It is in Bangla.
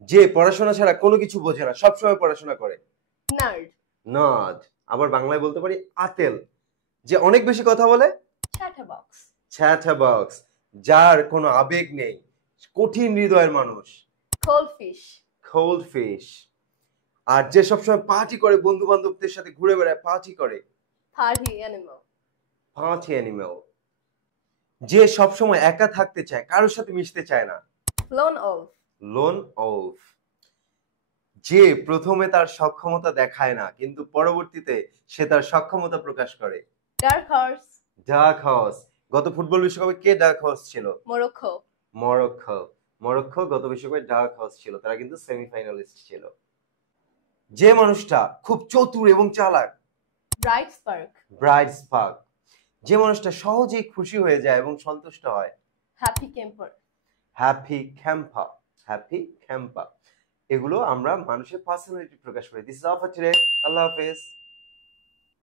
যে পড়াশোনা ছাড়া কোনো কিছু বোঝে না, সবসময় পড়াশোনা করে। নার্ড। নাদ। আবার বাংলায় বলতে পারি আতেল। যে অনেক বেশি কথা বলে। চ্যাটারবক্স। চ্যাটারবক্স। যার কোনো আবেগ নেই, কঠিন হৃদয়ের মানুষ। কোল্ডফিশ। Cold fish. আর যে সবসময় পার্টি করে, বন্ধু বান্ধবদের সাথে ঘুরে বেড়ায়, পার্টি করে। Party animal. Party animal. যে সবসময় একা থাকতে চায়, কারোর সাথে মিশতে চায় না। Loan wolf. Loan wolf. যে প্রথমে তার সক্ষমতা দেখায় না, কিন্তু পরবর্তীতে সে তার সক্ষমতা প্রকাশ করে। Dark horse. Dark horse. গত ফুটবল বিশ্বকাপে কে ডার্ক হর্স ছিল? মোরক্কো। মরক্কো। মরক্কো গত বিশ্বকাপে ডার্ক হর্স ছিল, তারা কিন্তু সেমিফাইনালিস্ট ছিল। যে মানুষটা খুব চতুর এবং চালাক। Bright spark. Bright spark. যে মানুষটা সহজেই খুশি হয়ে যায় এবং সন্তুষ্ট হয়। Happy camper. Happy camper. Happy camper. এগুলো আমরা মানুষের পার্সোনালিটি প্রকাশ করি। This is all for today. Allah হাফেজ।